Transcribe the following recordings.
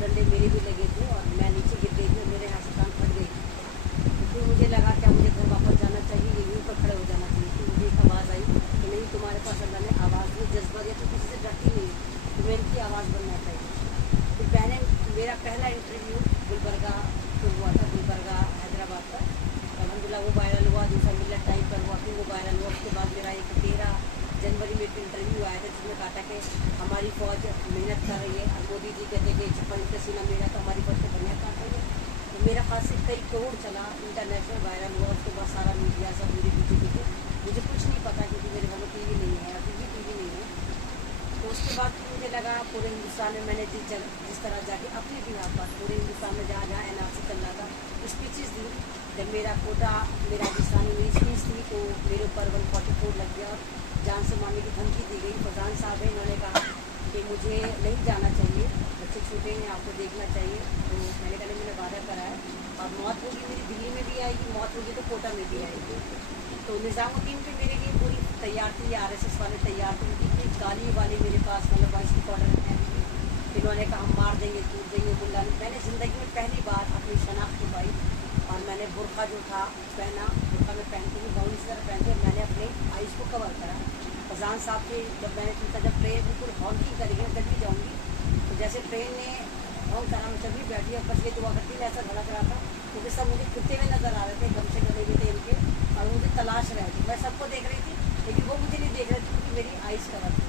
डंडे मेरे भी लगे थे और मैं नीचे गिर गई थी और मेरे यहाँ से टांग फट गई थी। तो फिर मुझे लगा क्या मुझे घर वापस जाना चाहिए, यहीं पर खड़े हो जाना चाहिए। फिर मुझे एक आवाज़ आई कि नहीं, तुम्हारे पास अल्लाह ने आवाज़ में जज्बा दिया, तो किसी से डरती नहीं, तुम्हें इनकी आवाज़ बनना चाहिए। फिर मैंने मेरा पहला इंटरव्यू गुलबर्गा तो हुआ था, गुलबर्गा हैदराबाद का। अल्हम्दुलिल्लाह वो वायरल हुआ, दूसरा मिलत टाइम पर हुआ, फिर वो वायरल हुआ। उसके बाद मेरा एक 13 जनवरी में एक इंटरव्यू आया था जिसमें कहा था कि हमारी फ़ौज मेहनत कर रही है और मोदी जी कहते हैं कि छप्पन पसीना मेरा तो हमारी फ़ौज को बढ़िया कर रही है। तो मेरा खास से कई करोड़ चला, इंटरनेशनल वायरल हुआ। उसके बाद सारा मीडिया सब मेरे पीछे मुझे कुछ नहीं पता क्योंकि मेरे घर में टीवी नहीं है, अभी भी टीवी नहीं है। तो उसके बाद मुझे लगा पूरे हिंदुस्तान में मैंने जिस तरह जाके अपने बिहार पर पूरे हिंदुस्तान में जहाँ जहाँ NRC चल रहा था स्पीचेस दी। जब मेरा कोटा मेरा राजस्थान में स्पीच थी तो मेरे ऊपर 144 लग गया और जान से मारने की धमकी दी गई। फरजान साहब है, इन्होंने कहा कि मुझे नहीं जाना चाहिए, बच्चे छोटे हैं, आपको देखना चाहिए। तो मैंने कहा मैंने वादा करा है और मौत होगी मेरी दिल्ली में भी आएगी, मौत होगी तो कोटा में भी आएगी। तो निज़ामुद्दीन पे मेरे लिए पूरी तैयार थी, RSS वाले तैयार थे। उनकी इतनी गाली वाली मेरे पास मतलब वॉइस रिकॉर्डर है। इन्होंने कहा हम मार देंगे, कूद देंगे, मुल्ला। मैंने ज़िंदगी में पहली बार अपनी शनाख्त छुपाई और मैंने बुर्का जो था पहना, बुर्का में पहनती हुई बाउंड इस तरह पहनते मैंने अपने आइज़ को कवर करा। फरजान साहब के जब मैंने पूछा, जब ट्रेन बिल्कुल हॉन्किंग करेगी जब भी जाऊँगी, तो जैसे ट्रेन ने हॉन्क करा मैं जब भी बैठी और बस ये दुआ करती मैं ऐसा धड़क रहा था क्योंकि सब मुझे कुत्ते हुए नज़र आ रहे थे, गमछे गले हुए थे इनके और मुझे तलाश रहे थे। मैं सबको देख रही थी लेकिन वो मुझे नहीं देख रहे थे क्योंकि मेरी आइज़ कवर थी।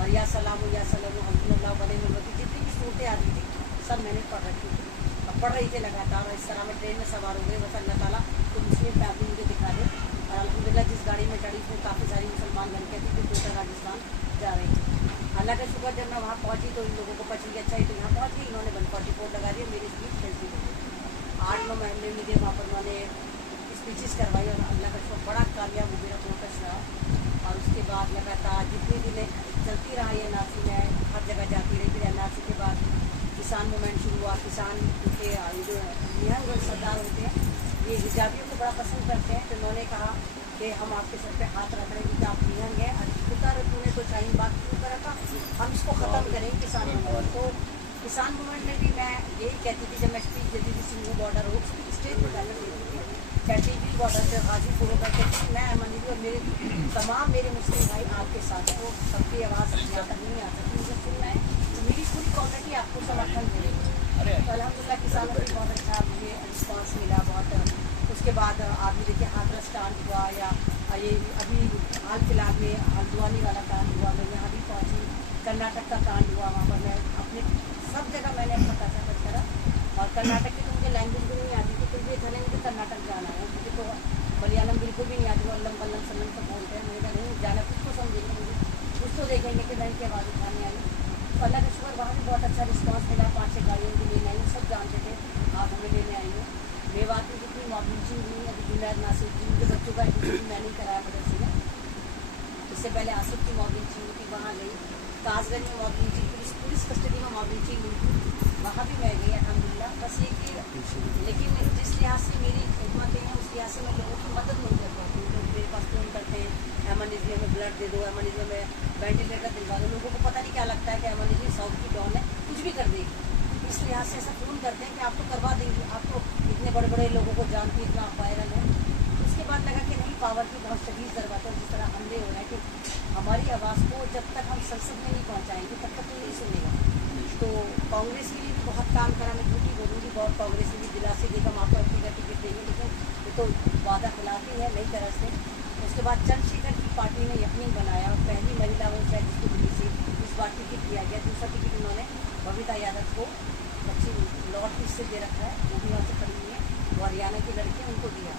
और या सलाम अल्हम्दुलिल्लाह बने मोहम्मद, जितनी भी सूरतें आती थी सब मैंने पढ़ रखी थी और पढ़ रही थी लगातार। इस तरह मैं ट्रेन में सवार हो गई। बस अल्लाह ताला तो मुस्लिम फैमिली मुझे दिखा दे। और अल्हम्दुलिल्लाह जिस गाड़ी में चढ़ी उसमें काफ़ी सारी मुसलमान लड़कियाँ थी जो कोटा राजस्थान जा रही थी। अल्लाह का शुक्र जब मैं वहाँ पहुँची तो इन लोगों को पता चल गया अच्छा ही तो यहाँ पहुँच गई। इन्होंने 144 लगा दिया, मेरी स्पीच कैंसिल हो गई। 8-9 महीने मुझे वहाँ पर उन्होंने स्पीचेस करवाई और अल्लाह का शुक्र बड़ा कामयाब वो मेरा प्रोटेस्ट रहा। और उसके बाद लगातार जितने दिन चलती रहा ये NRC में हर जगह जाती रही। फिर NRC के बाद किसान मूवमेंट शुरू हुआ। किसान के जो निहंग सरदार होते हैं ये हिजाबियों को बड़ा पसंद करते हैं। तो उन्होंने कहा कि हम आपके सर पे हाथ रख रहे हैं क्योंकि आप निहंग हैं, पुकार तूने तो शाहीन बात क्यों कर रखा, हम इसको ख़त्म करें किसान मूवमेंट। तो किसान मूवमेंट में भी मैं यही कहती थी, जब मैं स्पीच देती थी सिंगू बॉर्डर हो स्टेज पर जाने देती थी, कैटेगरी बॉर्डर से गाजीपुर होकर कहती थी मैं अमन दीदी और मेरे तमाम मेरे मुस्लिम भाई आपके साथ हैं। वो सबकी आवाज़ यहाँ तक नहीं आ सकती, मुझे सुनना है तो मेरी पूरी कम्युनिटी आपको समर्थन मिलेगी। तो अल्हम्दुलिल्लाह किसानों को बहुत अच्छा मुझे रिस्पॉन्स मिला बहुत। उसके बाद आप देखिए हाथरस कांड हुआ या ये अभी हाल फिलहाल में हल्द्वानी वाला कांड हुआ, मैं यहाँ भी पहुँची। कर्नाटक का कांड हुआ, वहाँ पर मैं अपने सब जगह मैंने अपना पैसा खर्च करा। और कर्नाटक की तो मुझे लैंग्वेज भी नहीं आती थी, फिर भी इधर मुझे कर्नाटक जाना है, मुझे तो मलयालम बिल्कुल भी नहीं आती, अल्लम बल्लम सल्लम सब बोलते हैं। मैंने कहा नहीं जाना, कुछ तो समझेंगे, मुझे कुछ तो देखेंगे कि मैं इनकी आवाज़ उठाने आई। तो अल्लाह का शुक्र वहाँ भी बहुत अच्छा रिस्पॉन्स मिला। 5-6 गाड़ियों भी लेने आई, सब जानते थे आप हमें लेने आई हो। मेवात में जितनी मॉबिलिटी हुई, अभी जुनैद नासिर जी उनके बच्चों का एडमिशन मैंने कराया मदरसे में। इससे पहले आसिफ की मॉबिलिटी हुई थी, वहाँ गई। कासगंज में मॉबिलिटी, पुलिस कस्टडी में मॉबिलिटी हुई थी, वहाँ भी मैं गई अल्हम्दुलिल्लाह। बस ये कि लेकिन जिस लिहाज से मेरी खिदमतें हैं उस लिहाज से मैं लोगों की मदद नहीं कर पाती। लोग मेरे पास फ़ोन करते हैं एमरजेंसी में ब्लड दे दो, एमरजेंसी में वेंटिलेटर दिलवा दो। लोगों को पता नहीं क्या लगता है कि एमरजेंसी साउथ की डॉन है, कुछ भी कर देगी। इस लिहाज से ऐसा फ़ोन करते हैं कि आप तो करवा देंगे, आप तो इतने बड़े बड़े लोगों को जानती है, इतना वायरल है। उसके बाद लगा कि नहीं, पावर की बहुत शदीद ज़रूरत है। जिस तरह हमले हो रहे हैं कि हमारी आवाज़ को जब तक हम संसद में नहीं पहुँचाएंगे तब तक तो नहीं सुनेगा। तो कांग्रेस के लिए भी बहुत काम करा, मैं झूठी बोलूँगी, बहुत कांग्रेस ने भी दिलासे दी हम आपको अपनी का टिकट देंगे, लेकिन ये तो वादा खिलाफी है नई तरह से। उसके बाद चंद्रशेखर की पार्टी ने यकीन बनाया और पहली महिला वो शायद जिसको दिल्ली से इस बार टिकट दिया गया। दूसरा टिकट उन्होंने बबीता यादव को बच्ची लॉर्ड पीस से दे रखा है, वो भी वहाँ से खड़ी हुई है, वो हरियाणा की लड़की है, उनको दिया।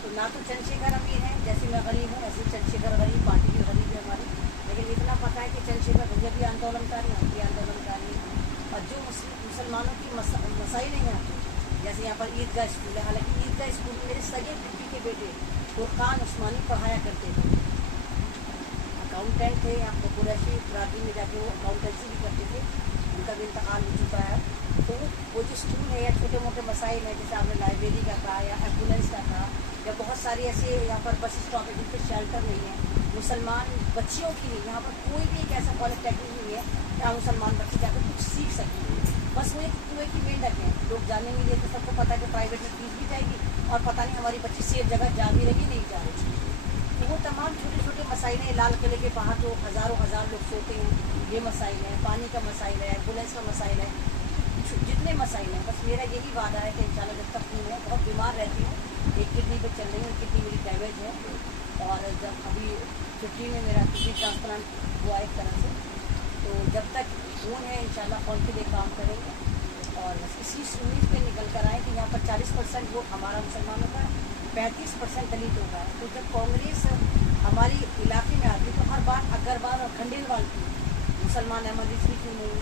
तो ना तो चंद्रशेखर अमीर है, जैसे मैं गरीब हूँ ऐसे चंद्रशेखर गरीब, पार्टी भी गरीब है हमारी। लेकिन इतना पता है कि चंद्रशेखर भैया भी आंदोलनकारी हैं, हम भी आंदोलनकारी हैं। और जो मुसलमानों की मसाइल नहीं आती, जैसे यहाँ पर ईदगाह स्कूल है, हालांकि ईदगाह स्कूल में मेरे सगे पिपी के बेटे फुरकान उस्मानी पढ़ाया करते थे, अकाउंटेंट थे। यहाँ कुरैशी प्रांत में जाके वो अकाउंटेंसी भी करते थे, उनका भी इंतकाल हो चुका है। तो वो जो स्कूल है या छोटे मोटे मसाइल हैं, जैसे आपने लाइब्रेरी का कहा या एम्बुलेंस का कहा, या बहुत सारी ऐसे यहाँ पर बस स्टॉप है जिन पर शेल्टर नहीं है मुसलमान बच्चियों के लिए। यहाँ पर कोई भी एक ऐसा पॉलिटेक्निक नहीं है जहाँ मुसलमान बच्चे जाकर कुछ सीख सकें। बस वो एक कुएं की मेंढक है, लोग जाने नहीं देते। सबको पता है कि प्राइवेट में फीस भी जाएगी और पता नहीं हमारी बच्ची सेफ जगह जा भी रही नहीं जा रही। तो वो तमाम छोटे छोटे मसाइल हैं। लाल किले के बाहर तो हज़ारों हज़ार लोग सोते हैं, ये मसाइल है। पानी का मसाइल है, एम्बुलेंस का मसाइल है, जितने मसाइल हैं। बस मेरा यही वादा है कि इंशाल्लाह जब तक नहीं है, बहुत बीमार रहती हूँ, एक किडनी पे चल रही हूँ, किडनी मेरी डैमेज है। और जब अभी 50 में मेरा किडनी ट्रांसप्लांट हुआ एक तरह से, तो जब तक खून है इंशाल्लाह खून के लिए काम करेंगे। और बस इसी उम्मीद पे निकल कर आए कि यहाँ पर 40% वोट हमारा मुसलमानों का है, 35% दलितों का है। तो जब कांग्रेस हमारी इलाके में आती तो हर बार अग्रवाल और खंडेलवाल की, मुसलमान अहमद रिजवी क्यों नहीं,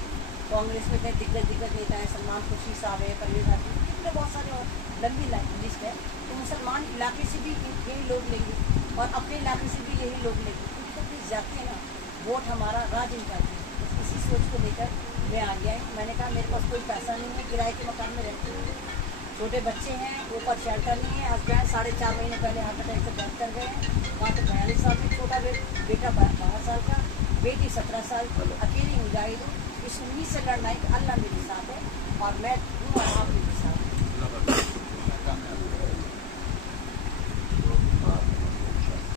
कांग्रेस में इतने दिग्गज नेता हैं, सलमान खुर्शीद साहब है, परवेज हाजी, कितने बहुत सारे और लंबी लिस्ट है। तो मुसलमान इलाके से भी यही लोग लेंगे और अपने इलाके से भी यही लोग लेंगे, क्योंकि तो प्लीज़ जाते हैं ना, वोट हमारा राज इनका है। इसी सोच को लेकर मैं आ गया है। मैंने कहा मेरे पास कोई पैसा नहीं है, किराए के मकान में रहती हूँ, छोटे बच्चे हैं, ऊपर शेल्टर नहीं है। हस्बैंड 4.5 महीने पहले हार्ट अटैक से डेथ कर गए हैं। वहाँ तो 42 साल में, छोटा बेटा 12 साल का, बेटी 17 साल की, अकेली मुजाहिद हूँ। इस उम्मीद से लड़ना है कि अल्लाह मेरे साथ है और मैं हूँ।